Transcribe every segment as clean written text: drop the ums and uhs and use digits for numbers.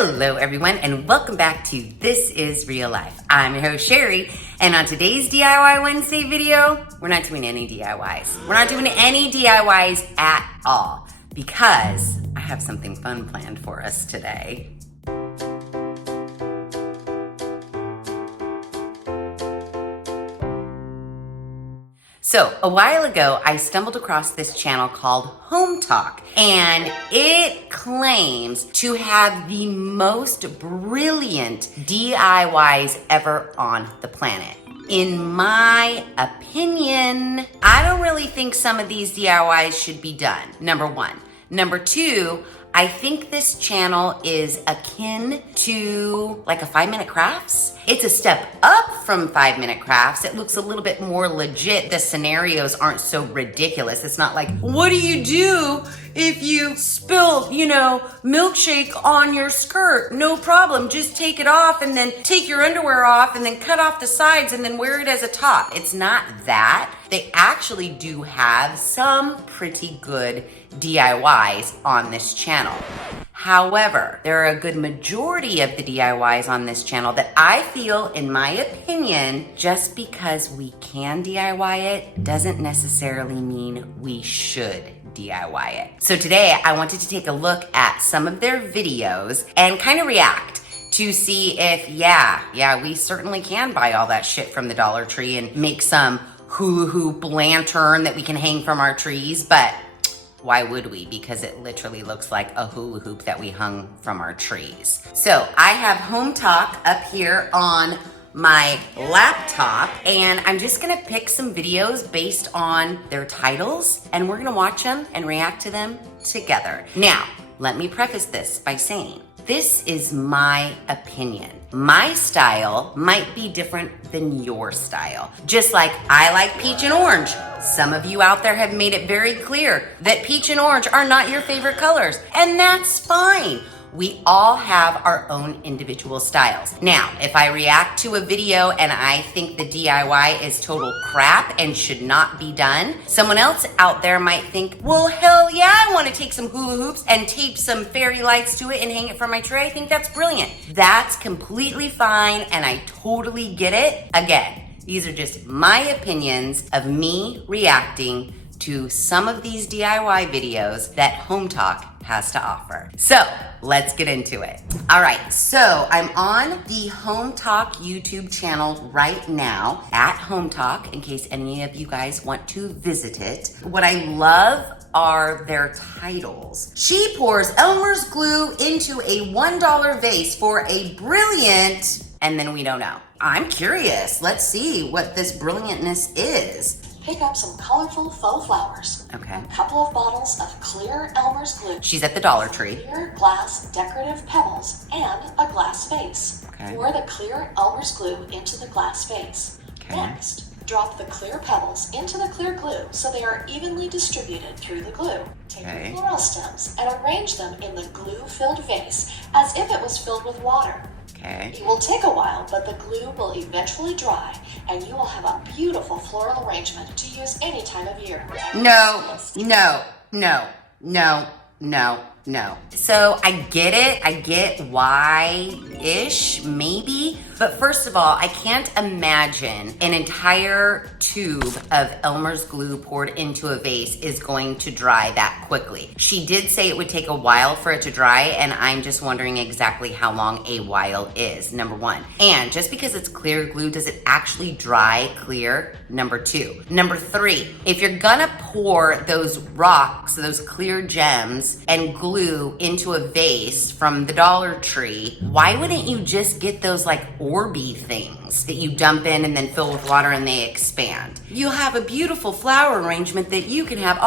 Hello everyone and welcome back to This Is Real Life. I'm your host Sheri, and on today's DIY Wednesday video, we're not doing any DIYs. We're not doing any DIYs at all because I have something fun planned for us today. So a while ago, I stumbled across this channel called Home Talk, and it claims to have the most brilliant DIYs ever on the planet. In my opinion, I don't really think some of these DIYs should be done, number one. Number two, I think this channel is akin to like a 5-minute crafts. It's a step up from 5-minute crafts. It looks a little bit more legit. The scenarios aren't so ridiculous. It's not like, what do you do if you spill, milkshake on your skirt? No problem. Just take it off and then take your underwear off and then cut off the sides and then wear it as a top. It's not that. They actually do have some pretty good DIYs on this channel. However, there are a good majority of the DIYs on this channel that I feel, in my opinion, just because we can DIY it doesn't necessarily mean we should DIY it. So today I wanted to take a look at some of their videos and kind of react to see if, we certainly can buy all that shit from the Dollar Tree and make some hula hoop lantern that we can hang from our trees, but why would we? Because it literally looks like a hula hoop that we hung from our trees. So I have Home Talk up here on my laptop, and I'm just gonna pick some videos based on their titles, and we're gonna watch them and react to them together. Now, let me preface this by saying, this is my opinion. My style might be different than your style. Just like I like peach and orange. Some of you out there have made it very clear that peach and orange are not your favorite colors, and that's fine. We all have our own individual styles. Now, if I react to a video and I think the DIY is total crap and should not be done, someone else out there might think, well, hell yeah, I want to take some hula hoops and tape some fairy lights to it and hang it from my tree. I think that's brilliant. That's completely fine, and I totally get it. Again, these are just my opinions of me reacting to some of these DIY videos that Home Talk has to offer. So let's get into it. All right, so I'm on the Home Talk YouTube channel right now at Home Talk, in case any of you guys want to visit it. What I love are their titles. She pours Elmer's glue into a $1 vase for a brilliant, and then we don't know. I'm curious. Let's see what this brilliantness is. Pick up some colorful faux flowers. Okay. A couple of bottles of clear Elmer's glue. She's at the Dollar Tree. Clear glass decorative pebbles and a glass vase. Okay. Pour the clear Elmer's glue into the glass vase. Okay. Next, drop the clear pebbles into the clear glue so they are evenly distributed through the glue. Take Okay. the floral stems and arrange them in the glue-filled vase as if it was filled with water. Okay. It will take a while, but the glue will eventually dry, and you will have a beautiful floral arrangement to use any time of year. No. So I get it. I get why-ish, maybe. But first of all, I can't imagine an entire tube of Elmer's glue poured into a vase is going to dry that quickly. She did say it would take a while for it to dry, and I'm just wondering exactly how long a while is, number one. And just because it's clear glue, does it actually dry clear? Number two. Number three, if you're gonna pour those rocks, those clear gems, and glue into a vase from the Dollar Tree, why wouldn't you just get those like Orby things that you dump in and then fill with water and they expand? You'll have a beautiful flower arrangement that you can have.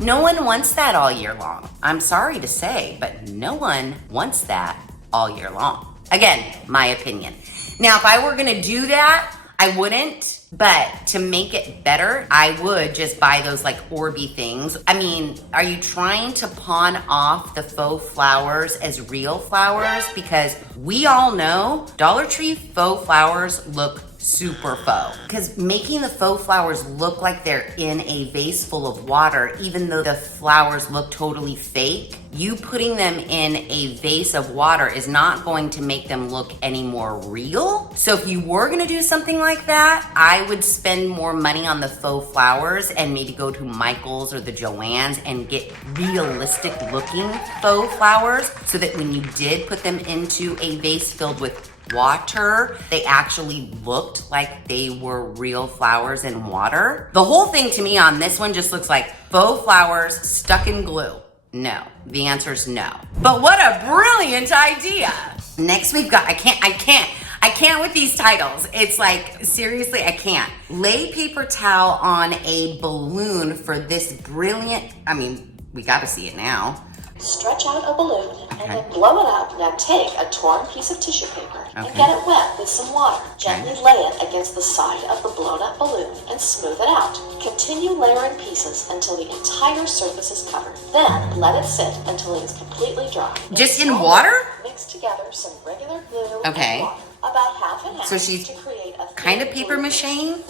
No one wants that all year long. I'm sorry to say, but no one wants that all year long. Again, my opinion. Now, if I were gonna do that, I wouldn't. But to make it better, I would just buy those like Orby things. I mean, are you trying to pawn off the faux flowers as real flowers? Because we all know Dollar Tree faux flowers look super faux. Because making the faux flowers look like they're in a vase full of water, even though the flowers look totally fake, you putting them in a vase of water is not going to make them look any more real. So if you were gonna do something like that, I would spend more money on the faux flowers and maybe go to Michael's or the Joann's and get realistic looking faux flowers so that when you did put them into a vase filled with water, they actually looked like they were real flowers in water. The whole thing to me on this one just looks like faux flowers stuck in glue. No, the answer is no. But what a brilliant idea. Next we've got, I can't with these titles. It's like, seriously, I can't. Lay paper towel on a balloon for this brilliant, I mean, we gotta see it now. Stretch out a balloon and then blow it up. Now take a torn piece of tissue paper and get it wet with some water. Gently lay it against the side of the blown up balloon and smooth it out. Continue layering pieces until the entire surface is covered. Then let it sit until it is completely dry. Just in water? Mix together some regular glue Okay. and water, about half and half, So she's to create a kind of thin paper glue mache?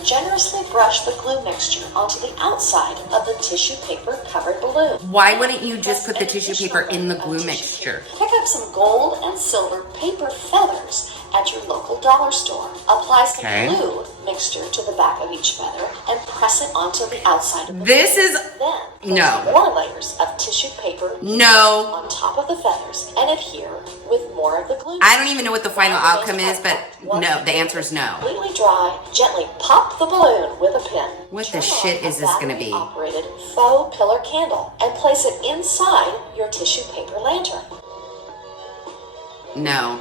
Generously brush the glue mixture onto the outside of the tissue paper covered balloon. Why wouldn't you just put the tissue paper in the glue mixture? Pick up some gold and silver paper feathers at your local dollar store. Apply some glue mixture to the back of each feather and press it onto the outside of the This balloon. is, Then no. place more layers of tissue paper No. on top of the feathers and adhere with more of the glue. I don't even know what the final outcome is, but no, the answer is no. Completely dry, gently pop the balloon with a pin. What the Turn shit on is a this gonna be? battery-operated faux pillar candle and place it inside your tissue paper lantern. No.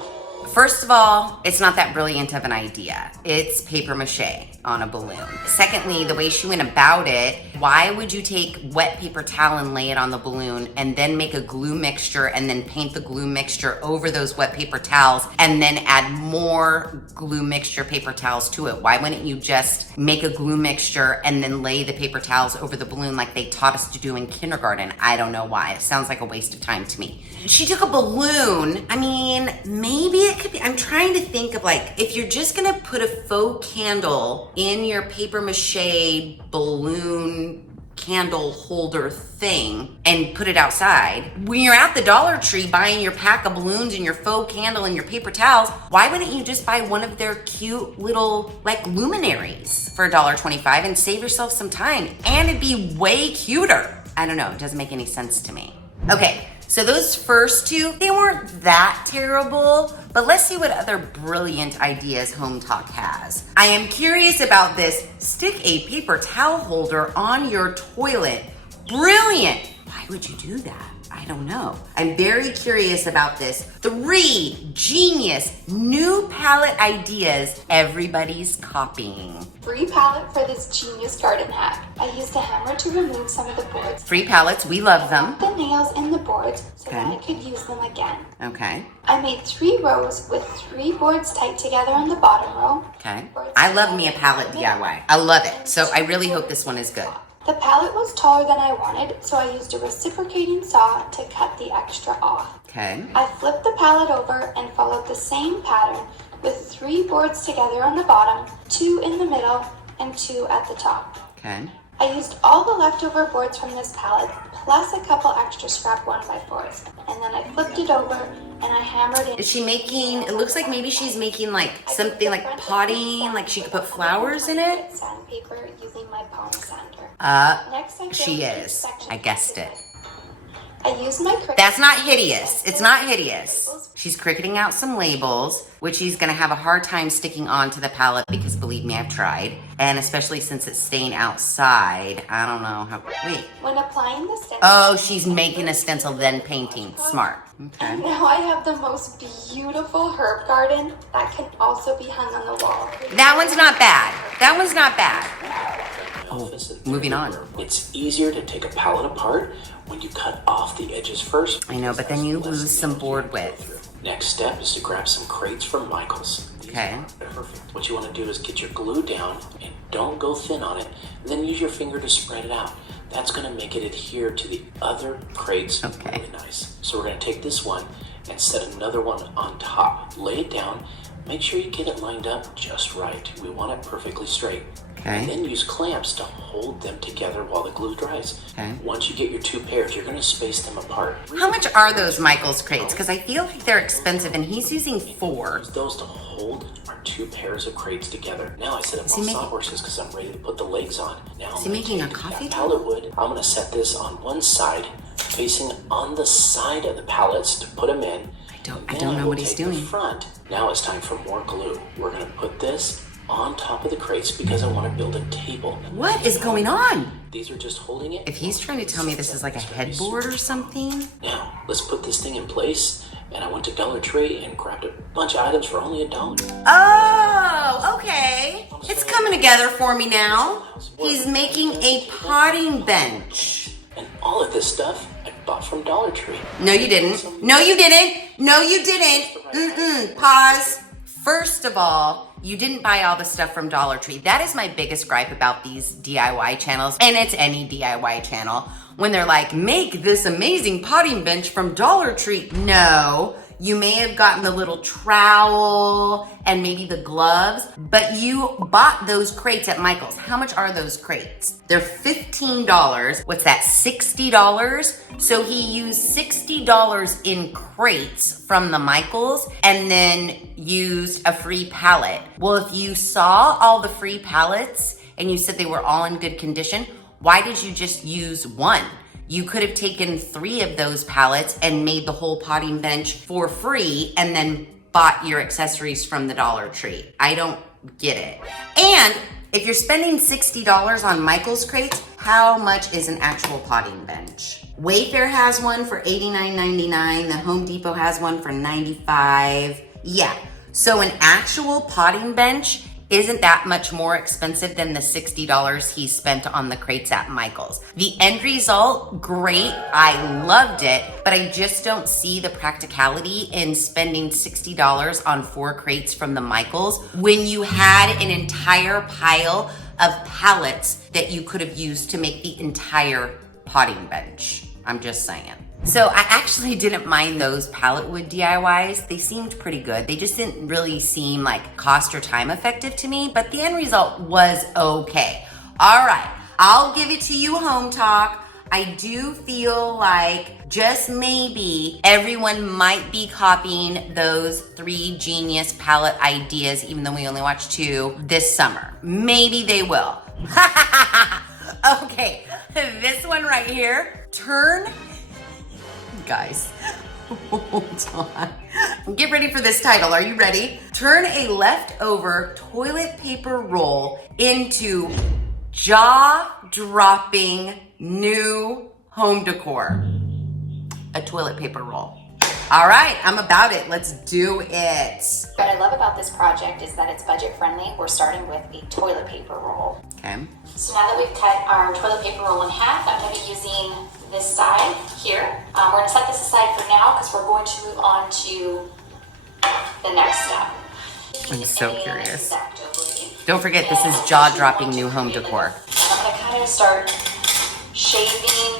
First of all, it's not that brilliant of an idea. It's paper mache on a balloon. Secondly, the way she went about it, why would you take wet paper towel and lay it on the balloon and then make a glue mixture and then paint the glue mixture over those wet paper towels and then add more glue mixture paper towels to it? Why wouldn't you just make a glue mixture and then lay the paper towels over the balloon like they taught us to do in kindergarten? I don't know why. It sounds like a waste of time to me. She took a balloon. I mean, maybe it could be, I'm trying to think of like, if you're just gonna put a faux candle in your paper mache balloon candle holder thing and put it outside, when you're at the Dollar Tree buying your pack of balloons and your faux candle and your paper towels, why wouldn't you just buy one of their cute little like luminaries for $1.25 and save yourself some time? And it'd be way cuter. I don't know, it doesn't make any sense to me. Okay, so those first two, they weren't that terrible, but let's see what other brilliant ideas Home Talk has. I am curious about this, stick a paper towel holder on your toilet. Brilliant. Why would you do that? I don't know. I'm very curious about this. 3 genius new palette ideas everybody's copying. Free palette for this genius garden hack. I used a hammer to remove some of the boards. Free palettes, we love them. The nails in the boards so that I could use them again. Okay. I made 3 rows with 3 boards tight together on the bottom row. Okay. I love me a palette DIY. I love it. So I really hope this one is good. The palette was taller than I wanted, so I used a reciprocating saw to cut the extra off. Okay. I flipped the palette over and followed the same pattern with 3 boards together on the bottom, 2 in the middle, and 2 at the top. Okay. I used all the leftover boards from this palette, plus a couple extra scrap 1x4s, and then I flipped it over and I hammered it. Is she making, it looks like maybe she's making like something like potting, like she could put flowers in it? Sandpaper using my palm sander. Next, She is. I guessed it. I used my Cricut. That's not hideous. It's not hideous. She's cricketing out some labels, which she's gonna have a hard time sticking onto the palette because believe me, I've tried. And especially since it's staying outside, I don't know how, wait. When applying the stencil. Oh, she's making a stencil, then painting. Smart. Okay. And now I have the most beautiful herb garden that can also be hung on the wall. That one's not bad. That one's not bad. Oh, moving on. It's easier to take a palette apart when you cut off the edges first. I know, but then you lose some board width. Next step is to grab some crates from Michael's. Okay. Perfect. What you want to do is get your glue down and don't go thin on it. And then use your finger to spread it out. That's going to make it adhere to the other crates really nice. So we're going to take this one and set another one on top. Lay it down, Make sure you get it lined up just right. We want it perfectly straight. Okay. And then use clamps to hold them together while the glue dries. Okay. Once you get your 2 pairs, you're going to space them apart. How much are those Michael's crates? Because I feel like they're expensive, and he's using 4. Use those to hold our 2 pairs of crates together. Now I set up Is he my making- sawhorses because I'm ready to put the legs on. Now Is he I'm making gonna a take coffee that table? pallet wood. I'm going to set this on one side, facing on the side of the pallets to put them in. I don't know what he's doing. The front. Now it's time for more glue. We're going to put this on top of the crates because I want to build a table. What is going on? These are just holding it. If he's trying to tell me this is like a headboard or something. Now, let's put this thing in place. And I went to Dollar Tree and grabbed a bunch of items for only $1. Oh, okay. It's coming together for me now. He's making a potting bench. And all of this stuff I bought from Dollar Tree. No, you didn't. No, you didn't. No, you didn't. Pause. First of all, you didn't buy all the stuff from Dollar Tree. That is my biggest gripe about these DIY channels, and it's any DIY channel. When they're like, make this amazing potting bench from Dollar Tree. No, you may have gotten the little trowel and maybe the gloves, but you bought those crates at Michael's. How much are those crates? They're $15. What's that, $60? So he used $60 in crates from the Michael's and then used a free pallet. Well, if you saw all the free pallets and you said they were all in good condition, why did you just use 1? You could have taken 3 of those pallets and made the whole potting bench for free and then bought your accessories from the Dollar Tree. I don't get it. And if you're spending $60 on Michael's crates, how much is an actual potting bench? Wayfair has one for $89.99. The Home Depot has one for $95. Yeah, so an actual potting bench isn't that much more expensive than the $60 he spent on the crates at Michael's. The end result, great, I loved it, but I just don't see the practicality in spending $60 on 4 crates from the Michael's when you had an entire pile of pallets that you could have used to make the entire potting bench. I'm just saying. So I actually didn't mind those pallet wood DIYs. They seemed pretty good. They just didn't really seem like cost or time effective to me, but the end result was okay. All right, I'll give it to you, Home Talk. I do feel like just maybe everyone might be copying those 3 genius palette ideas, even though we only watched 2 this summer. Maybe they will. Okay, this one right here, guys, hold on. Get ready for this title. Are you ready? Turn a leftover toilet paper roll into jaw-dropping new home decor. A toilet paper roll. All right, I'm about it. Let's do it. What I love about this project is that it's budget friendly. We're starting with a toilet paper roll. Okay. So now that we've cut our toilet paper roll in half, I'm going to be using this side here. We're going to set this aside for now because we're going to move on to the next step. I'm so And curious. Exacto. Don't forget, this is jaw-dropping new home decor. I'm going to kind of start shaving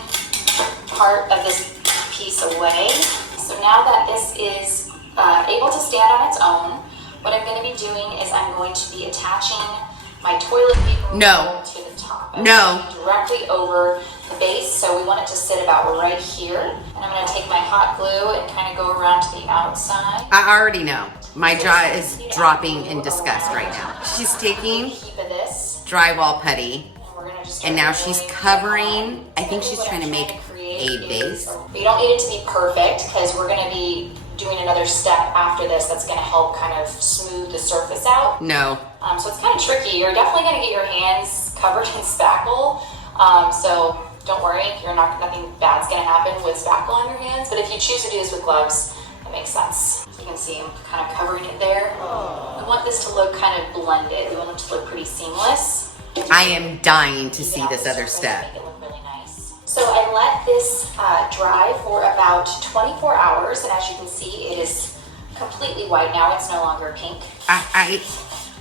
part of this piece away. So now that this is able to stand on its own, what I'm going to be doing is I'm going to be attaching my toilet paper roll to the top. Directly over the base, so we want it to sit about right here. And I'm going to take my hot glue and kind of go around to the outside. I already know. My jaw is dropping in disgust right now. She's taking Heap of this. drywall putty, And we're going to just and now she's covering, I think she's trying to make a base. But you don't need it to be perfect because we're going to be doing another step after this that's going to help kind of smooth the surface out. No. So it's kind of tricky. You're definitely going to get your hands covered in spackle. So don't worry, nothing bad's going to happen with spackle on your hands. But if you choose to do this with gloves, that makes sense. You can see I'm kind of covering it there. We want this to look kind of blended. We want it to look pretty seamless. I am dying to see this other step. Make it look really nice. So I let this dry for about 24 hours, and as you can see, it is completely white now. It's no longer pink. I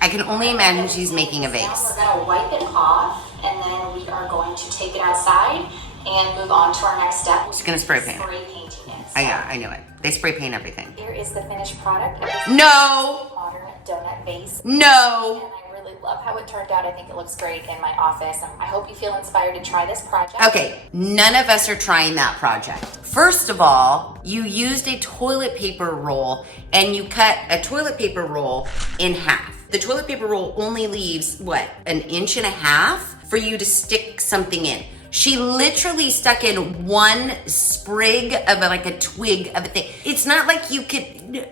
can only imagine she's making a Now vase. we're going to wipe it off, and then we are going to take it outside and move on to our next step. She's gonna spray paint it. Spray painting it. Yeah, I knew it. They spray paint everything. Here is the finished product. No! Modern donut vase. No. And I really love how it turned out. I think it looks great in my office. And I hope you feel inspired to try this project. Okay, none of us are trying that project. First of all, you used a toilet paper roll and you cut a toilet paper roll in half. The toilet paper roll only leaves, what, 1.5 inches for you to stick something in. She literally stuck in one sprig of like a twig of a thing. It's not like you could...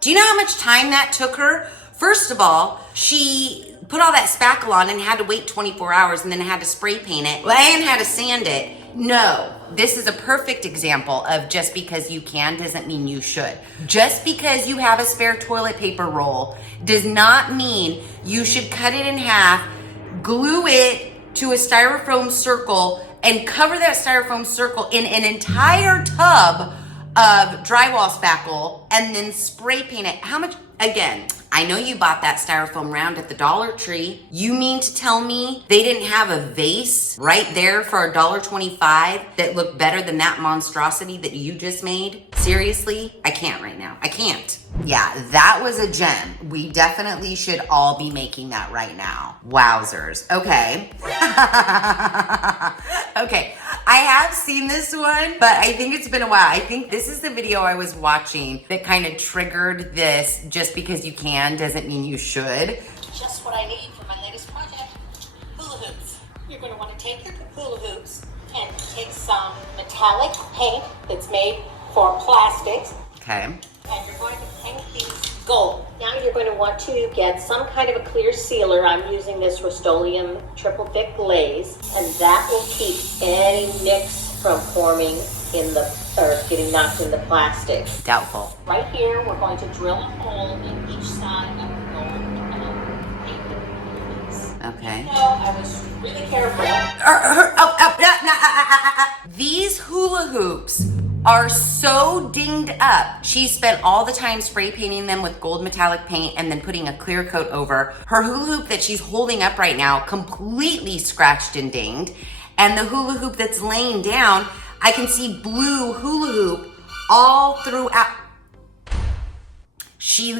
Do you know how much time that took her? First of all, she put all that spackle on and had to wait 24 hours and then had to spray paint it and had to sand it. No, this is a perfect example of just because you can doesn't mean you should. Just because you have a spare toilet paper roll does not mean you should cut it in half, glue it to a styrofoam circle, and cover that styrofoam circle in an entire tub of drywall spackle and then spray paint it. How much? Again, I know you bought that styrofoam round at the Dollar Tree. You mean to tell me they didn't have a vase right there for $1.25 that looked better than that monstrosity that you just made? Seriously? I can't right now. I can't. Yeah, that was a gem. We definitely should all be making that right now. Wowzers. Okay. Okay, I have seen this one, but I think it's been a while. I think this is the video I was watching that kind of triggered this. Just because you can doesn't mean you should. Just what I need for my latest project, hula hoops. You're going to want to take your hula hoops and take some metallic paint that's made for plastics. Okay. And you're going to paint these gold. Now you're going to want to get some kind of a clear sealer. I'm using this Rust-Oleum triple thick glaze, and that will keep any nicks from forming in the, or getting knocked in the plastic. Doubtful. Right here, we're going to drill a hole in each side of the gold paint piece. Okay. So I was really careful. These hula hoops are so dinged up. She spent all the time spray painting them with gold metallic paint and then putting a clear coat over. Her hula hoop that she's holding up right now, completely scratched and dinged. And the hula hoop that's laying down, I can see blue hula hoop all throughout. She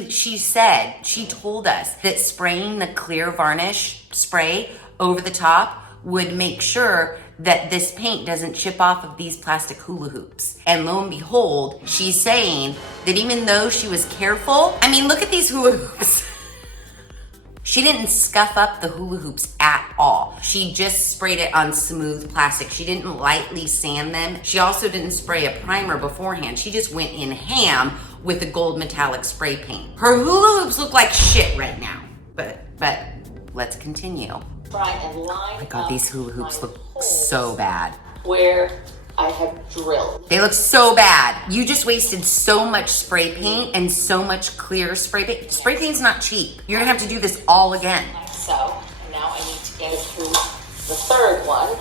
told us that spraying the clear varnish spray over the top would make sure that this paint doesn't chip off of these plastic hula hoops. And lo and behold, she's saying that even though she was careful, I mean, look at these hula hoops. She didn't scuff up the hula hoops at all. She just sprayed it on smooth plastic. She didn't lightly sand them. She also didn't spray a primer beforehand. She just went in ham with the gold metallic spray paint. Her hula hoops look like shit right now. But let's continue. Try and line Oh my God, these hula hoops look so bad. Where I have drilled. They look so bad. You just wasted so much spray paint and so much clear spray paint. Spray paint's not cheap. You're gonna have to do this all again. Like so. And now I need to get it through the third one.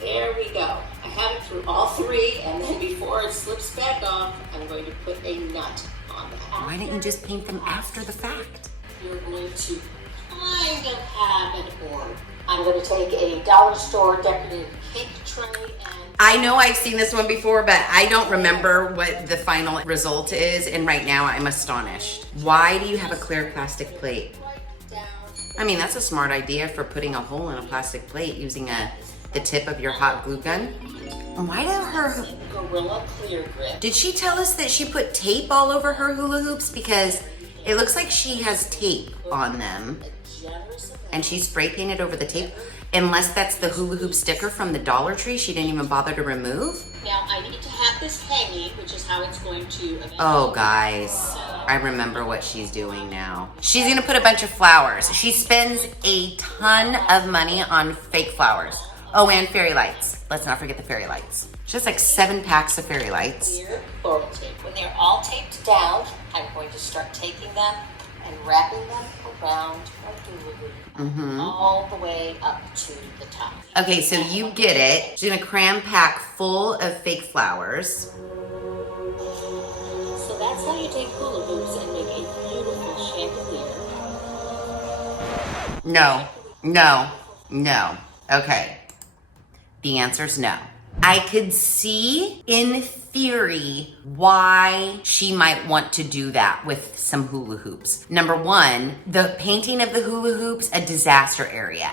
There we go. I have it through all three, and then before it slips back off, I'm going to put a nut on the top. Why didn't you just paint them after the fact? You're going to kind of have an orb. I'm going to take a dollar store decorative cake tray and... I know I've seen this one before, but I don't remember what the final result is, and right now I'm astonished. Why do you have a clear plastic plate? I mean, that's a smart idea for putting a hole in a plastic plate using the tip of your hot glue gun. Why did her... Gorilla Clear Grip. Did she tell us that she put tape all over her hula hoops? Because it looks like she has tape on them. And she spray painted over the tape. Unless that's the hula hoop sticker from the Dollar Tree she didn't even bother to remove. Now I need to have this hanging, which is how it's going to... Oh, guys. I remember what she's doing now. She's gonna put a bunch of flowers. She spends a ton of money on fake flowers. Oh, and fairy lights. Let's not forget the fairy lights. She has like 7 packs of fairy lights. Clear photo tape. When they're all taped down, I'm going to start taking them and wrapping them around my hula hoop, all the way up to the top. Okay, so you get it. She's gonna cram pack full of fake flowers. So that's how you take hula hoops and make a beautiful chandelier. No. Okay. The answer's no. I could see in theory why she might want to do that with some hula hoops. Number one, the painting of the hula hoops, a disaster area.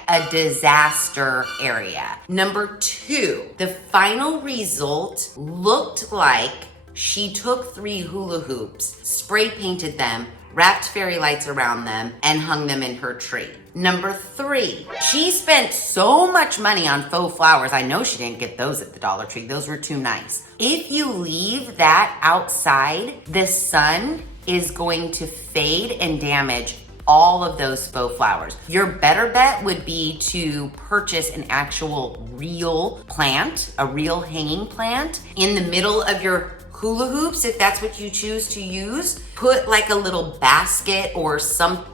Number two, the final result looked like she took 3 hula hoops, spray painted them, wrapped fairy lights around them, and hung them in her tree. Number 3, she spent so much money on faux flowers. I know she didn't get those at the Dollar Tree. Those were too nice. If you leave that outside, the sun is going to fade and damage all of those faux flowers. Your better bet would be to purchase an actual real plant, a real hanging plant in the middle of your hula hoops, if that's what you choose to use. Put like a little basket or some,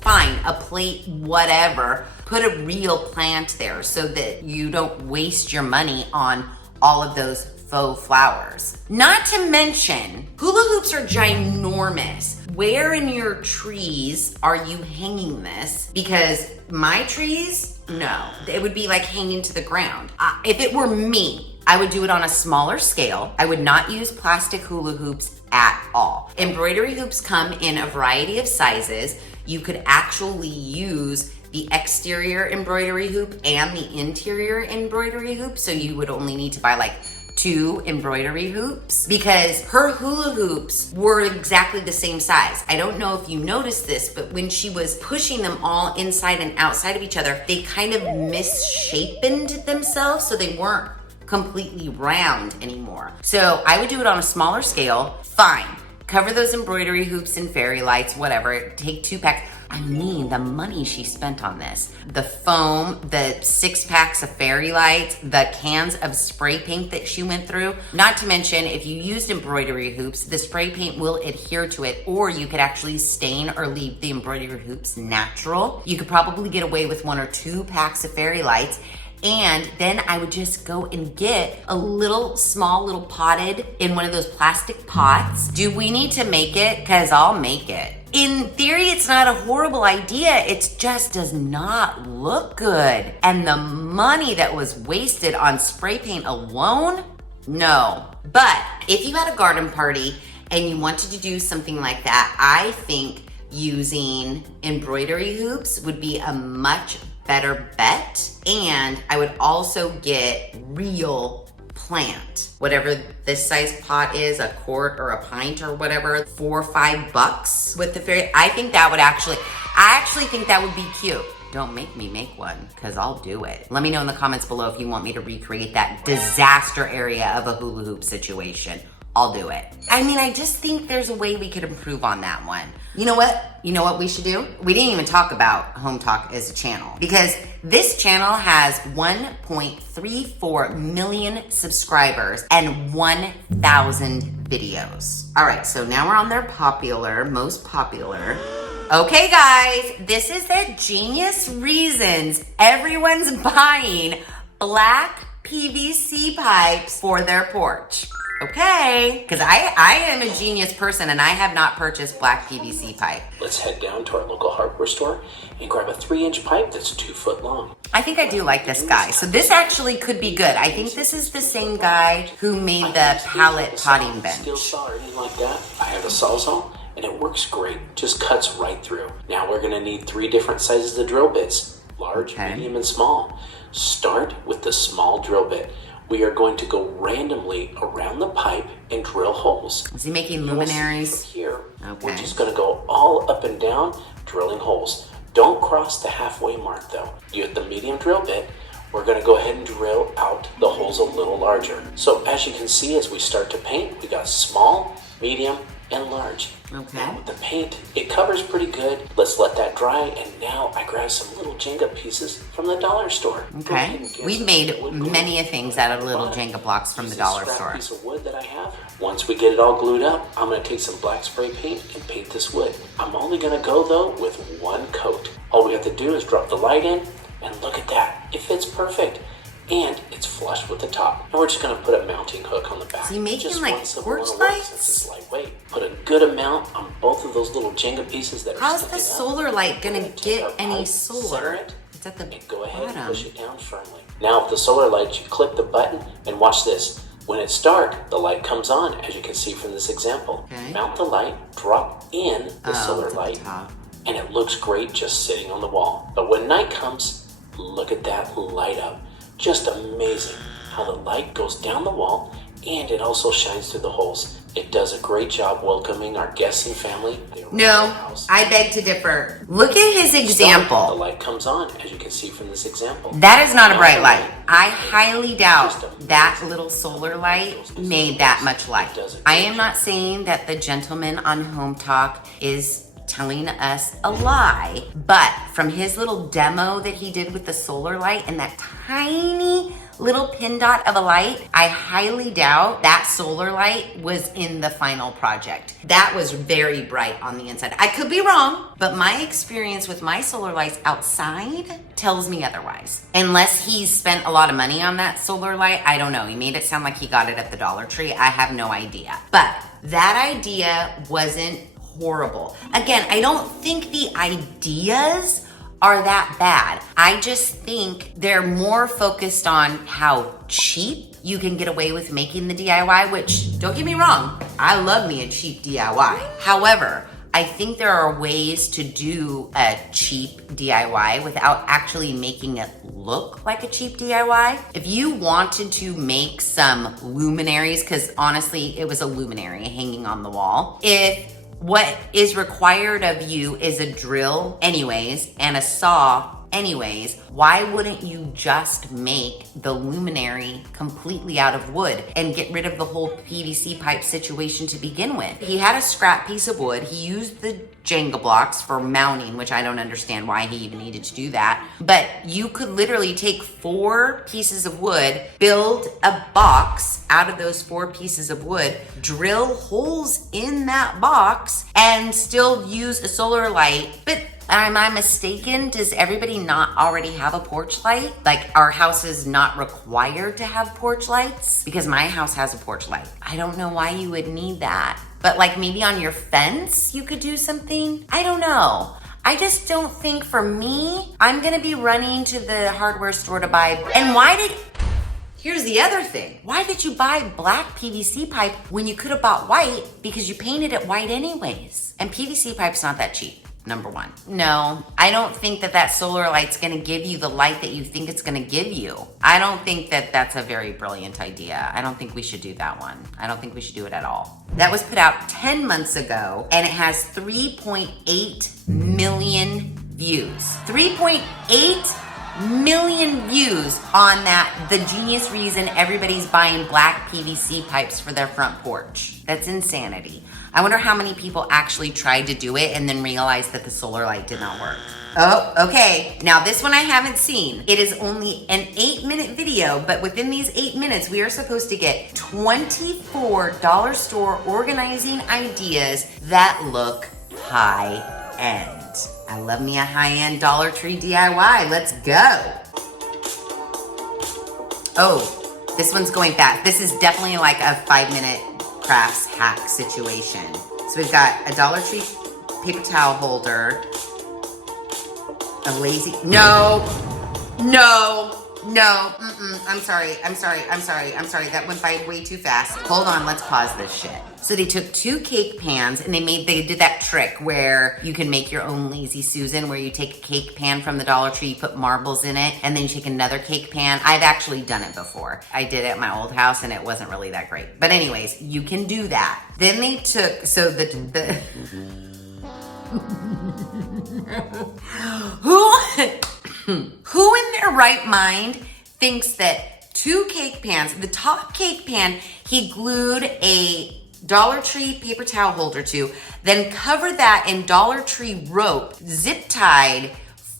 fine, a plate, whatever. Put a real plant there so that you don't waste your money on all of those faux flowers. Not to mention, hula hoops are ginormous. Where in your trees are you hanging this? Because my trees, no, it would be like hanging to the ground. If it were me, I would do it on a smaller scale. I would not use plastic hula hoops at all. Embroidery hoops come in a variety of sizes. You could actually use the exterior embroidery hoop and the interior embroidery hoop. So you would only need to buy like 2 embroidery hoops because her hula hoops were exactly the same size. I don't know if you noticed this, but when she was pushing them all inside and outside of each other, they kind of misshapen themselves, so they weren't completely round anymore. So I would do it on a smaller scale. Fine. Cover those embroidery hoops and fairy lights, whatever. Take 2 packs. I mean, the money she spent on this. The foam, the 6 packs of fairy lights, the cans of spray paint that she went through. Not to mention, if you used embroidery hoops, the spray paint will adhere to it, or you could actually stain or leave the embroidery hoops natural. You could probably get away with 1 or 2 packs of fairy lights. And then I would just go and get a small little potted in one of those plastic pots. Do we need to make it? Because I'll make it. In theory, it's not a horrible idea. It just does not look good. And the money that was wasted on spray paint alone, no. But if you had a garden party and you wanted to do something like that, I think using embroidery hoops would be a much better bet. And I would also get real plant, whatever this size pot is, a quart or a pint or whatever, $4 or $5 with the fairy. I actually think that would be cute. Don't make me make one, because I'll do it. Let me know in the comments below if you want me to recreate that disaster area of a hula hoop situation. I'll do it. I mean, I just think there's a way we could improve on that one. You know what? You know what we should do? We didn't even talk about Home Talk as a channel, because this channel has 1.34 million subscribers and 1,000 videos. All right, so now we're on their most popular. Okay, guys, this is the genius reasons everyone's buying black PVC pipes for their porch. Okay, because I am a genius person and I have not purchased black PVC pipe. Let's head down to our local hardware store and grab a 3-inch pipe that's 2 foot long. I think I do like this guy. So this actually could be good. I think this is the same guy who made the pallet potting bench. Steel saw or anything like that. I have a Sawzall and it works great. Just cuts right through. Now we're gonna need 3 different sizes of drill bits. Large, medium, and small. Start with the small drill bit. We are going to go randomly around the pipe and drill holes. Is he making luminaries? Here, okay. We're just going to go all up and down, drilling holes. Don't cross the halfway mark though. You hit the medium drill bit, we're going to go ahead and drill out the holes a little larger. So as you can see, as we start to paint, we got small, medium, and large. Okay. Now with the paint, it covers pretty good. Let's let that dry, and now I grabbed some little Jenga pieces from the dollar store. Okay. We've made many of things out of little Jenga blocks from the dollar store. Piece of wood that I have. Once we get it all glued up, I'm going to take some black spray paint and paint this wood. I'm only going to go though with 1 coat. All we have to do is drop the light in, and look at that. It fits perfect. And it's flush with the top. And we're just going to put a mounting hook on the back. Is he making just like porch lights? Since it's lightweight. Put a good amount on both of those little Jenga pieces that are How's the sticking solar up. light going to get any Center solar? it, It's at the and go ahead and bottom. push it down firmly. Now with the solar light, you click the button and watch this. When it's dark, the light comes on, as you can see from this example. Okay. Mount the light, drop in the solar it's at the light, top. and it looks great just sitting on the wall. But when night comes, look at that light up. Just amazing how the light goes down the wall and it also shines through the holes. It does a great job welcoming our guests and family. No, I beg to differ. Look at his The example. light comes on, as you can see from this example. That is not a bright light. I highly doubt that little solar light made that much light. I am not saying that the gentleman on Home Talk is telling us a lie, but from his little demo that he did with the solar light and that tiny little pin dot of a light, I highly doubt that solar light was in the final project. That was very bright on the inside. I could be wrong, but my experience with my solar lights outside tells me otherwise. Unless he spent a lot of money on that solar light, I don't know. He made it sound like he got it at the Dollar Tree. I have no idea. But that idea wasn't horrible. Again, I don't think the ideas are that bad. I just think they're more focused on how cheap you can get away with making the DIY, which, don't get me wrong, I love me a cheap DIY. However, I think there are ways to do a cheap DIY without actually making it look like a cheap DIY. If you wanted to make some luminaries, because honestly, it was a luminary hanging on the wall. If what is required of you is a drill anyways and a saw anyways, why wouldn't you just make the luminary completely out of wood and get rid of the whole PVC pipe situation to begin with? He had a scrap piece of wood. He used the Jenga blocks for mounting, which I don't understand why he even needed to do that. But you could literally take 4 pieces of wood, build a box out of those 4 pieces of wood, drill holes in that box, and still use a solar light. But am I mistaken? Does everybody not already have a porch light? Like, our house is not required to have porch lights? Because my house has a porch light. I don't know why you would need that. But like maybe on your fence you could do something? I don't know. I just don't think for me, I'm gonna be running to the hardware store to buy. And here's the other thing. Why did you buy black PVC pipe when you could have bought white? Because you painted it white anyways. And PVC pipe's not that cheap. Number 1. No, I don't think that solar light's gonna give you the light that you think it's gonna give you. I don't think that that's a very brilliant idea. I don't think we should do that one. I don't think we should do it at all. That was put out 10 months ago and it has 3.8 million views. 3.8 million views on that, the genius reason everybody's buying black PVC pipes for their front porch. That's insanity. I wonder how many people actually tried to do it and then realized that the solar light did not work. Oh, okay. Now this one I haven't seen. It is only an 8-minute video, but within these 8 minutes, we are supposed to get 24 dollar store organizing ideas that look high end. I love me a high-end Dollar Tree DIY. Let's go. Oh, this one's going fast. This is definitely like a 5-minute crafts hack situation. So we've got a Dollar Tree paper towel holder, a lazy, no, I'm sorry. That went by way too fast. Hold on, let's pause this shit. So they took 2 cake pans and they did that trick where you can make your own Lazy Susan, where you take a cake pan from the Dollar Tree, you put marbles in it, and then you take another cake pan. I've actually done it before. I did it at my old house and it wasn't really that great. But anyways, you can do that. Then they took, so the who in their right mind thinks that 2 cake pans, the top cake pan, he glued a Dollar Tree paper towel holder to, then covered that in Dollar Tree rope, zip tied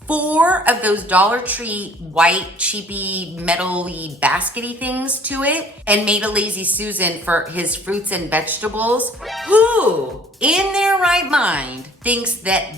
4 of those Dollar Tree white, cheapy, metal-y, baskety things to it, and made a Lazy Susan for his fruits and vegetables. Who in their right mind thinks that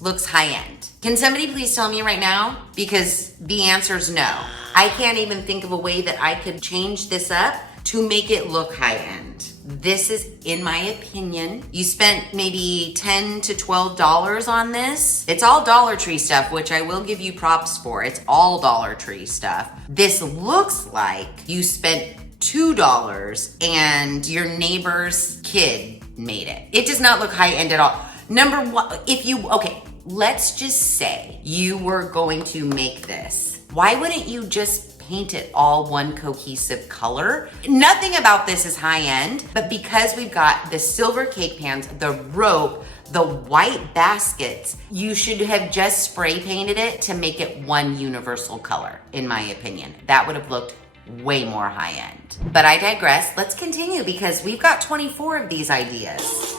looks high-end? Can somebody please tell me right now? Because the answer is no. I can't even think of a way that I could change this up to make it look high-end. This is, in my opinion, you spent maybe $10 to $12 on this. It's all Dollar Tree stuff, which I will give you props for. It's all Dollar Tree stuff. This looks like you spent $2 and your neighbor's kid made it. It does not look high end at all. Number one, okay, let's just say you were going to make this. Why wouldn't you just paint it all one cohesive color? Nothing about this is high end, but because we've got the silver cake pans, the rope, the white baskets, you should have just spray painted it to make it one universal color, in my opinion. That would have looked way more high end. But I digress. Let's continue because we've got 24 of these ideas.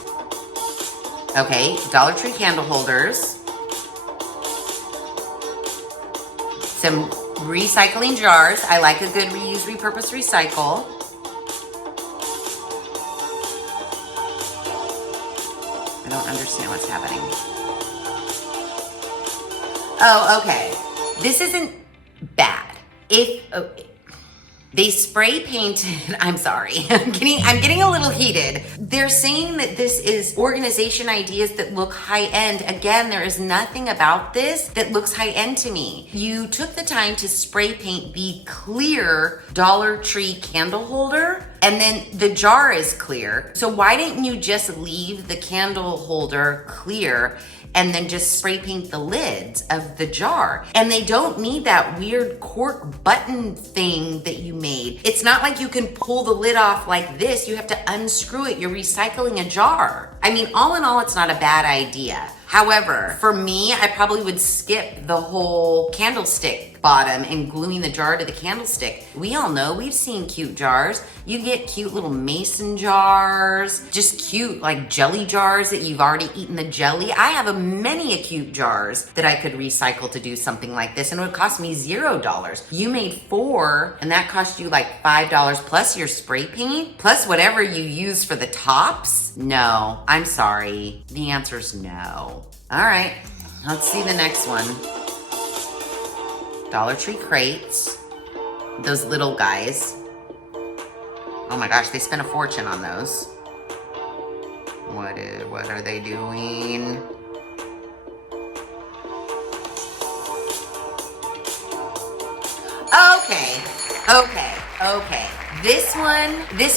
Okay, Dollar Tree candle holders. Some recycling jars. I like a good reuse, repurpose, recycle. I don't understand what's happening. Oh, okay. This isn't bad. They spray painted, I'm sorry, I'm getting a little heated. They're saying that this is organization ideas that look high end. Again, there is nothing about this that looks high end to me. You took the time to spray paint the clear Dollar Tree candle holder, and then the jar is clear. So why didn't you just leave the candle holder clear and then just spray paint the lids of the jar? And they don't need that weird cork button thing that you made. It's not like you can pull the lid off like this. You have to unscrew it. You're recycling a jar. I mean, all in all, it's not a bad idea. However, for me, I probably would skip the whole candlestick bottom and gluing the jar to the candlestick. We all know, we've seen cute jars. You get cute little mason jars, just cute like jelly jars that you've already eaten the jelly. I have many cute jars that I could recycle to do something like this, and it would cost me $0. You made 4, and that cost you like $5 plus your spray paint, plus whatever you use for the tops. No, I'm sorry. The answer is no. All right, let's see the next one. Dollar Tree crates. Those little guys. Oh my gosh, they spent a fortune on those. What are they doing? Okay. This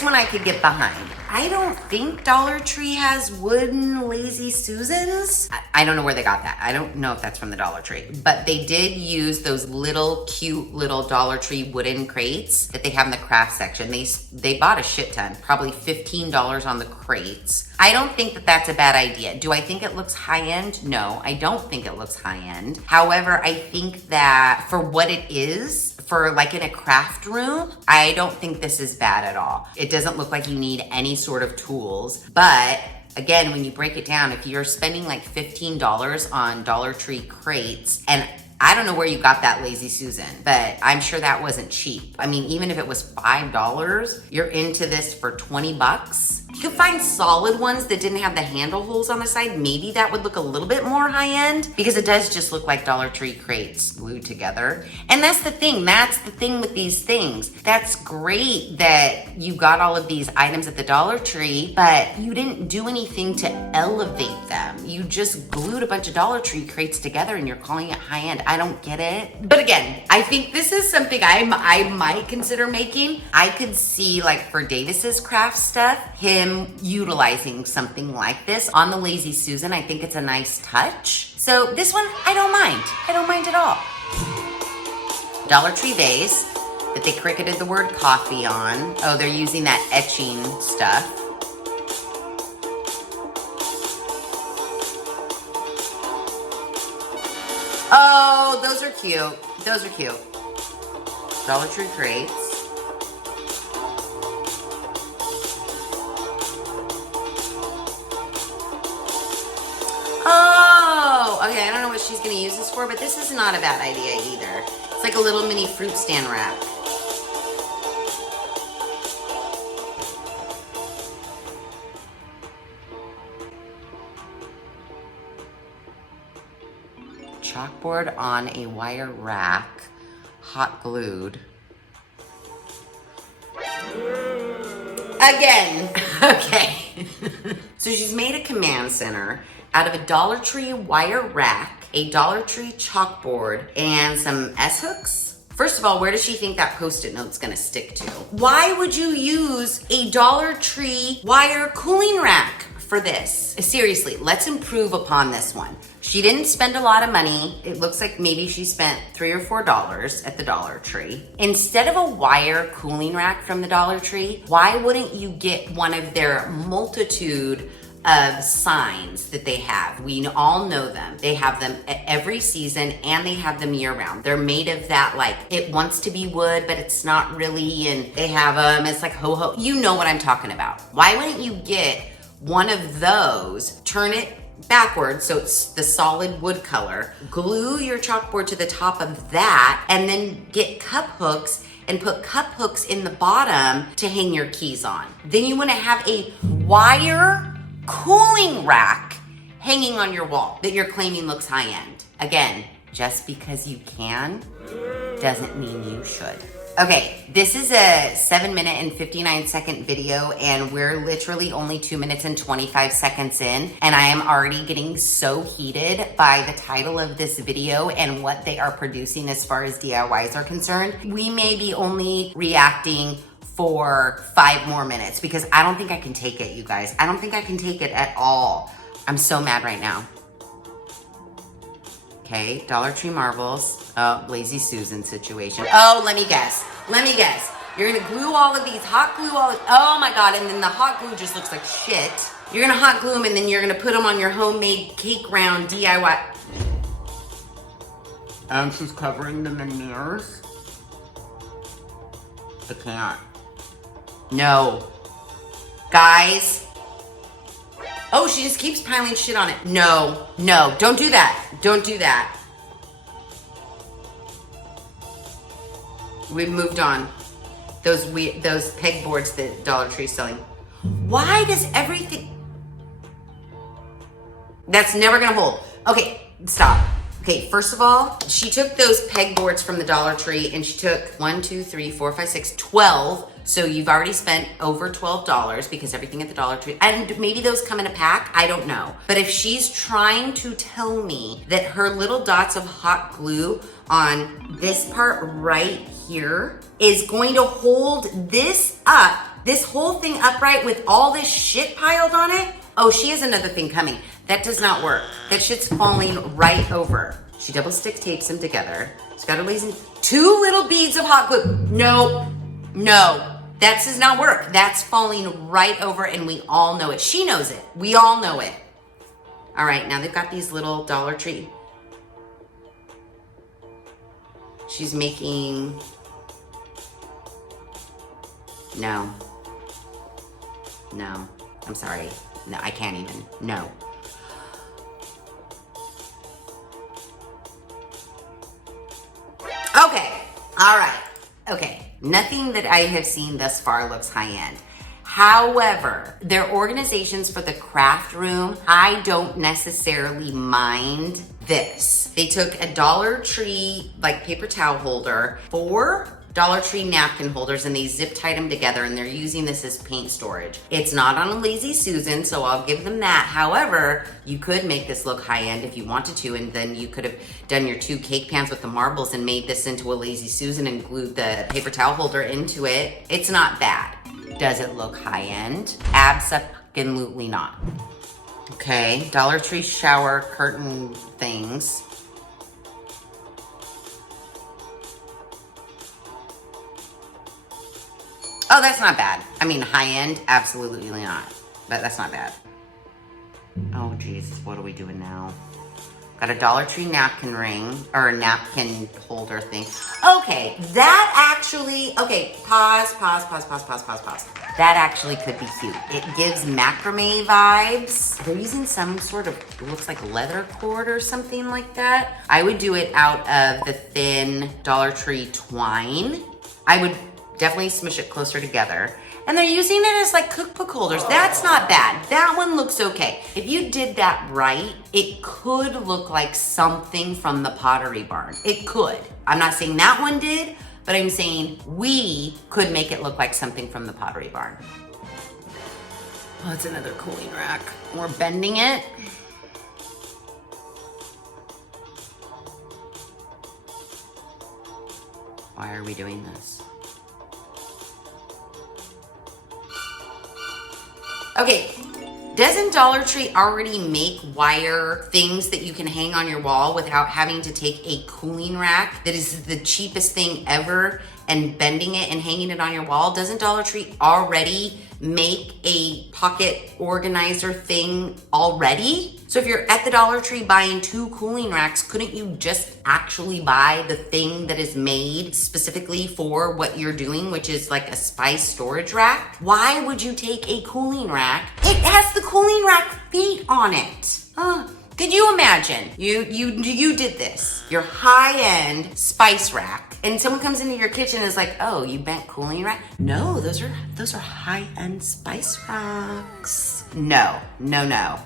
one I could get behind. I don't think Dollar Tree has wooden Lazy Susans. I don't know where they got that. I don't know if that's from the Dollar Tree, but they did use those little cute little Dollar Tree wooden crates that they have in the craft section. They bought a shit ton, probably $15 on the crates. I don't think that that's a bad idea. Do I think it looks high end? No, I don't think it looks high end. However, I think that for what it is, for like in a craft room, I don't think this is bad at all. It doesn't look like you need any sort of tools, but again, when you break it down, if you're spending like $15 on Dollar Tree crates, and I don't know where you got that Lazy Susan, but I'm sure that wasn't cheap. I mean, even if it was $5, you're into this for 20 bucks. You could find solid ones that didn't have the handle holes on the side. Maybe that would look a little bit more high end, because it does just look like Dollar Tree crates glued together. And that's the thing with these things. That's great that you got all of these items at the Dollar Tree, but you didn't do anything to elevate them. You just glued a bunch of Dollar Tree crates together and you're calling it high end. I don't get it. But again, I think this is something I might consider making. I could see, like for Davis's craft stuff, him utilizing something like this on the Lazy Susan. I think it's a nice touch. So this one, I don't mind. I don't mind at all. Dollar Tree vase that they cricketed the word coffee on. Oh, they're using that etching stuff. Oh, those are cute. Those are cute. Dollar Tree crates. Oh, okay, I don't know what she's gonna use this for, but this is not a bad idea either. It's like a little mini fruit stand wrap. Chalkboard on a wire rack, hot glued. Again. Okay. So she's made a command center out of a Dollar Tree wire rack, a Dollar Tree chalkboard, and some S-hooks. First of all, where does she think that Post-it note's gonna stick to? Why would you use a Dollar Tree wire cooling rack for this? Seriously, let's improve upon this one. She didn't spend a lot of money. It looks like maybe she spent $3 or $4 at the Dollar Tree. Instead of a wire cooling rack from the Dollar Tree, why wouldn't you get one of their multitude of signs that they have? We all know them. They have them every season and they have them year round. They're made of that, like, it wants to be wood, but it's not really, and they have them, it's like ho-ho. You know what I'm talking about. Why wouldn't you get one of those, turn it backwards so it's the solid wood color, glue your chalkboard to the top of that, and then get cup hooks and put cup hooks in the bottom to hang your keys on. Then you want to have a wire cooling rack hanging on your wall that you're claiming looks high end. Again, just because you can doesn't mean you should. Okay, this is a 7-minute and 59-second video, and we're literally only 2 minutes and 25 seconds in, and I am already getting so heated by the title of this video and what they are producing as far as DIYs are concerned. We may be only reacting for 5 more minutes because I don't think I can take it, you guys. I don't think I can take it at all. I'm so mad right now. Okay, Dollar Tree marbles. Oh, Lazy Susan situation. Oh, let me guess. You're gonna glue all of these, hot glue all of, oh my God, and then the hot glue just looks like shit. You're gonna hot glue them and then you're gonna put them on your homemade cake round DIY. And she's covering them in mirrors. I can't. No. Guys. Oh, she just keeps piling shit on it. No, don't do that. Don't do that. We've moved on. Those pegboards that Dollar Tree's selling. Why does everything... That's never gonna hold. Okay, stop. Okay, first of all, she took those pegboards from the Dollar Tree and she took 1, 2, 3, 4, 5, 6, 12. So you've already spent over $12 because everything at the Dollar Tree, and maybe those come in a pack, I don't know. But if she's trying to tell me that her little dots of hot glue on this part right here is going to hold this up, this whole thing upright with all this shit piled on it, oh, she has another thing coming. That does not work. That shit's falling right over. She double stick tapes them together. She's got her lazy, 2 little beads of hot glue. No. That does not work. That's falling right over and we all know it. She knows it. We all know it. All right, now they've got these little Dollar Tree. She's making... No. I'm sorry. No, I can't even. No. Okay. All right. Okay. Nothing that I have seen thus far looks high-end. However, their organizations for the craft room, I don't necessarily mind this. They took a Dollar Tree, like, paper towel holder, 4 Dollar Tree napkin holders, and they zip tied them together, and they're using this as paint storage. It's not on a Lazy Susan, so I'll give them that. However, you could make this look high-end if you wanted to, and then you could have done your 2 cake pans with the marbles and made this into a Lazy Susan and glued the paper towel holder into it. It's not bad. Does it look high-end? Absolutely not. Okay, Dollar Tree shower curtain things. Oh, that's not bad. I mean, high-end, absolutely not. But that's not bad. Oh, Jesus, what are we doing now? Got a Dollar Tree napkin ring, or a napkin holder thing. Okay, that actually, okay, pause. That actually could be cute. It gives macrame vibes. They're using some sort of, it looks like leather cord or something like that. I would do it out of the thin Dollar Tree twine. I would definitely smush it closer together. And they're using it as like cookbook holders. That's not bad. That one looks okay. If you did that right, it could look like something from the Pottery Barn. It could. I'm not saying that one did, but I'm saying we could make it look like something from the Pottery Barn. Oh, it's another cooling rack. We're bending it. Why are we doing this? Okay, doesn't Dollar Tree already make wire things that you can hang on your wall without having to take a cooling rack that is the cheapest thing ever and bending it and hanging it on your wall? Doesn't Dollar Tree already make a pocket organizer thing already? So if you're at the Dollar Tree buying 2 cooling racks, couldn't you just actually buy the thing that is made specifically for what you're doing, which is like a spice storage rack? Why would you take a cooling rack? It has the cooling rack feet on it. Could you imagine? You did this, your high-end spice rack, and someone comes into your kitchen and is like, "Oh, you bent cooling rack?" No, those are high-end spice racks. No.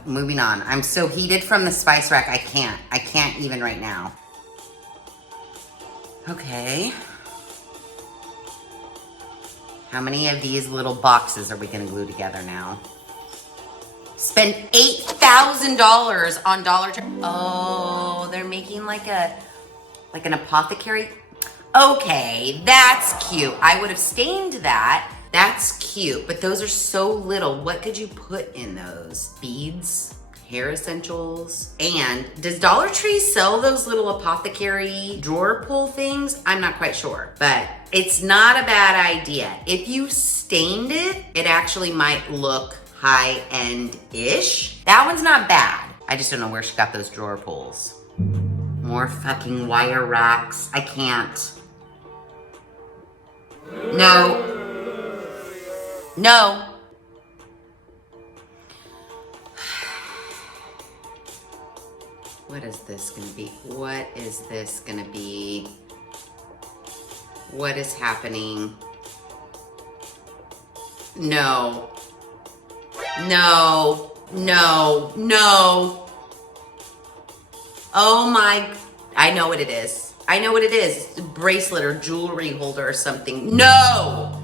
Moving on. I'm so heated from the spice rack. I can't even right now. Okay. How many of these little boxes are we gonna glue together now? Spend $8,000 on Dollar Tree. Oh, they're making like an apothecary. Okay, that's cute. I would have stained that. That's cute, but those are so little. What could you put in those? Beads? Hair essentials? And does Dollar Tree sell those little apothecary drawer pull things? I'm not quite sure, but it's not a bad idea. If you stained it, it actually might look high-end-ish. That one's not bad. I just don't know where she got those drawer pulls. More fucking wire racks. I can't. No. What is this gonna be? What is this gonna be? What is happening? No. Oh my, I know what it is. It's a bracelet or jewelry holder or something. No.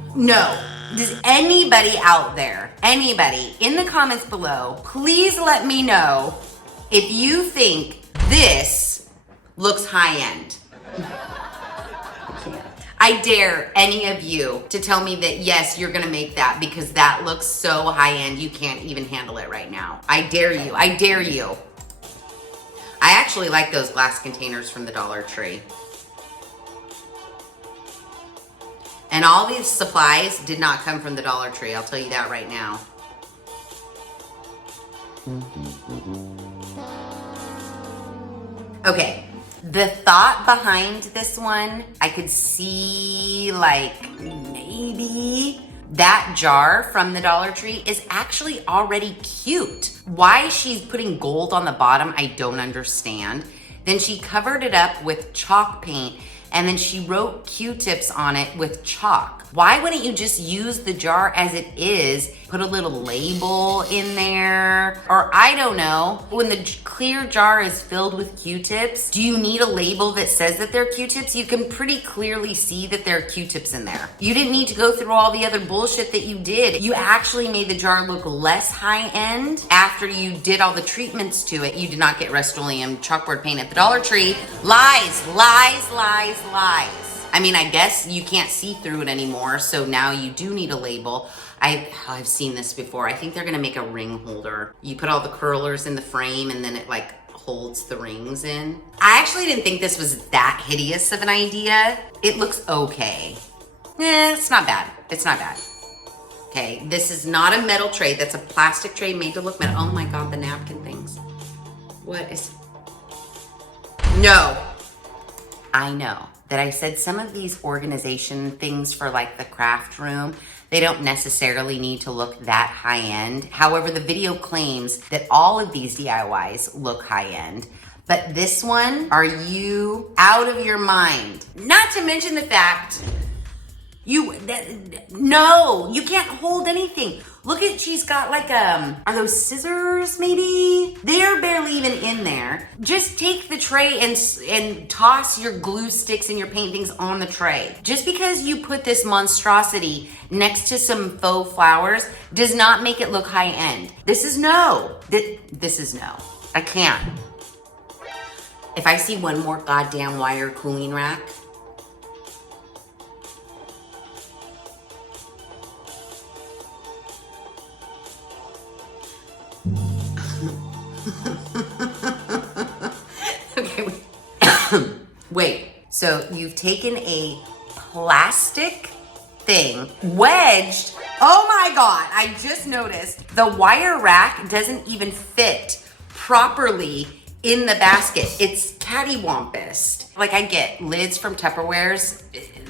Does anybody out there, anybody in the comments below, please let me know if you think this looks high-end. I dare any of you to tell me that, yes, you're gonna make that because that looks so high-end you can't even handle it right now. I dare you. I actually like those glass containers from the Dollar Tree. And all these supplies did not come from the Dollar Tree, I'll tell you that right now. Okay. The thought behind this one, I could see like maybe that jar from the Dollar Tree is actually already cute. Why she's putting gold on the bottom, I don't understand. Then she covered it up with chalk paint and then she wrote Q-tips on it with chalk. Why wouldn't you just use the jar as it is, put a little label in there? Or I don't know, when the clear jar is filled with Q-tips, do you need a label that says that they're Q-tips? You can pretty clearly see that there are Q-tips in there. You didn't need to go through all the other bullshit that you did. You actually made the jar look less high-end after you did all the treatments to it. You did not get Rust-Oleum chalkboard paint at the Dollar Tree. Lies. I mean, I guess you can't see through it anymore, so now you do need a label. I've seen this before. I think they're gonna make a ring holder. You put all the curlers in the frame and then it like holds the rings in. I actually didn't think this was that hideous of an idea. It looks okay. It's not bad. Okay, this is not a metal tray. That's a plastic tray made to look metal. Oh my God, the napkin things. What is... No. I know that I said some of these organization things for like the craft room, they don't necessarily need to look that high end. However, the video claims that all of these DIYs look high end. But this one, are you out of your mind? Not to mention the fact, no, you can't hold anything. Look at, she's got like, are those scissors maybe? They're barely even in there. Just take the tray and toss your glue sticks and your paintings on the tray. Just because you put this monstrosity next to some faux flowers does not make it look high end. This is no. This is no. I can't. If I see one more goddamn wire cooling rack, okay, wait. So you've taken a plastic thing, wedged. Oh my God, I just noticed the wire rack doesn't even fit properly in the basket. It's cattywampus. Like, I get lids from Tupperwares,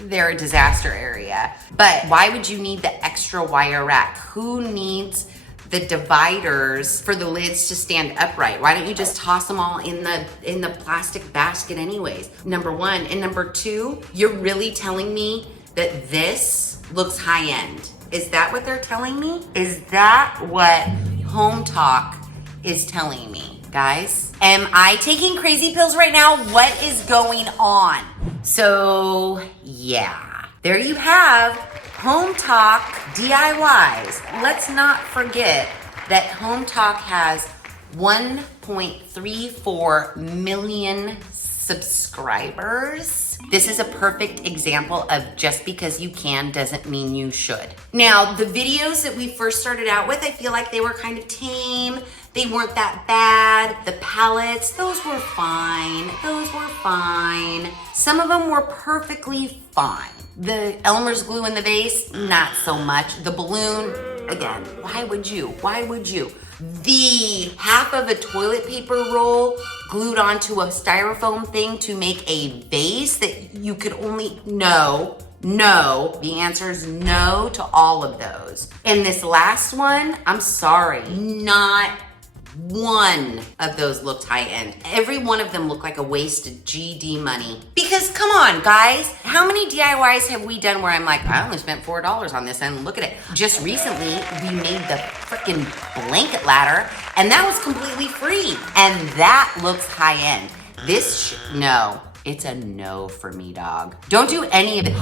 they're a disaster area. But why would you need the extra wire rack? Who needs the dividers for the lids to stand upright? Why don't you just toss them all in the plastic basket anyways? Number one. And number two, you're really telling me that this looks high end. Is that what they're telling me? Is that what Home Talk is telling me? Guys, am I taking crazy pills right now? What is going on? So yeah, there you have Home Talk DIYs. Let's not forget that Home Talk has 1.34 million subscribers. This is a perfect example of just because you can doesn't mean you should. Now, the videos that we first started out with, I feel like they were kind of tame. They weren't that bad. The palettes, those were fine. Those were fine. Some of them were perfectly fine. The Elmer's glue in the vase, not so much. The balloon, again, why would you? Why would you? The half of a toilet paper roll glued onto a styrofoam thing to make a vase that you could only, no. The answer is no to all of those. And this last one, I'm sorry, not one of those looked high end. Every one of them looked like a wasted GD money. Because come on, guys, how many DIYs have we done where I'm like, I only spent $4 on this and look at it. Just recently, we made the freaking blanket ladder and that was completely free. And that looks high end. This, no. It's a no for me, dog. Don't do any of it.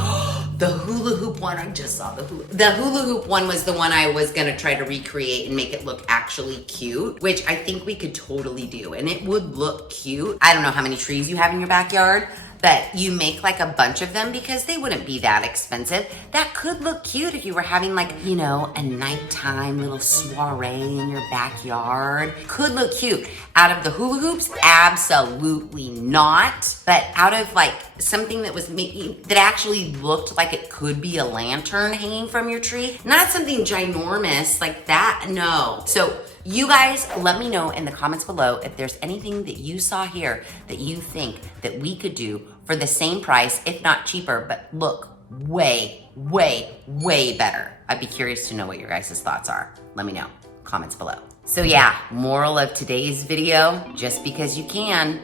The hula hoop one, I just saw the hula hoop one was the one I was gonna try to recreate and make it look actually cute, which I think we could totally do, and it would look cute. I don't know how many trees you have in your backyard, but you make like a bunch of them because they wouldn't be that expensive. That could look cute if you were having like, you know, a nighttime little soiree in your backyard. Could look cute. Out of the hula hoops, absolutely not. But out of like something that was that actually looked like it could be a lantern hanging from your tree, not something ginormous like that, no. So you guys, let me know in the comments below if there's anything that you saw here that you think that we could do for the same price, if not cheaper, but look way, way, way better. I'd be curious to know what your guys' thoughts are. Let me know, comments below. So yeah, moral of today's video, just because you can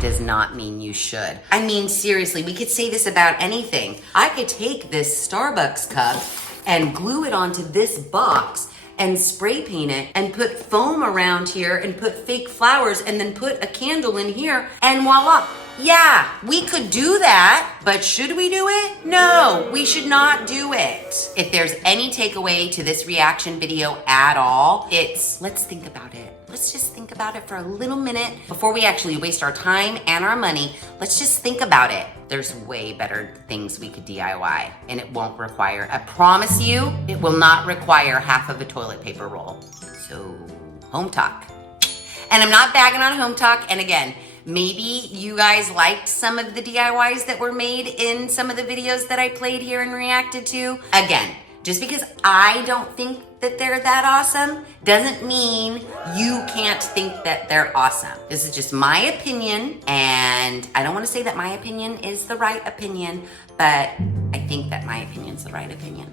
does not mean you should. I mean, seriously, we could say this about anything. I could take this Starbucks cup and glue it onto this box and spray paint it and put foam around here and put fake flowers and then put a candle in here and voila. Yeah, we could do that, but should we do it? No, we should not do it. If there's any takeaway to this reaction video at all, it's let's think about it. Let's just think about it for a little minute before we actually waste our time and our money. Let's just think about it. There's way better things we could DIY and it won't require, I promise you, it will not require half of a toilet paper roll. So, Home Talk. And I'm not bagging on Home Talk. And again, maybe you guys liked some of the DIYs that were made in some of the videos that I played here and reacted to. Again, just because I don't think that they're that awesome doesn't mean you can't think that they're awesome. This is just my opinion, and I don't want to say that my opinion is the right opinion, but I think that my opinion's the right opinion.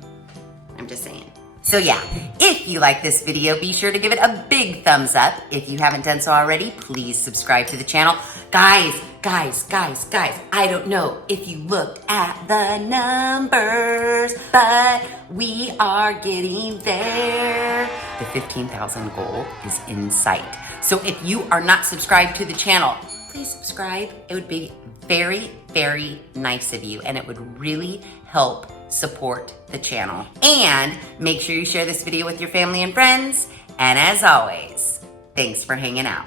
I'm just saying. So yeah, if you like this video, be sure to give it a big thumbs up. If you haven't done so already, please subscribe to the channel. Guys, I don't know if you looked at the numbers, subscribers, but we are getting there. The 15,000 goal is in sight. So if you are not subscribed to the channel, please subscribe. It would be very, very nice of you, and it would really help support the channel. And make sure you share this video with your family and friends. And as always, thanks for hanging out.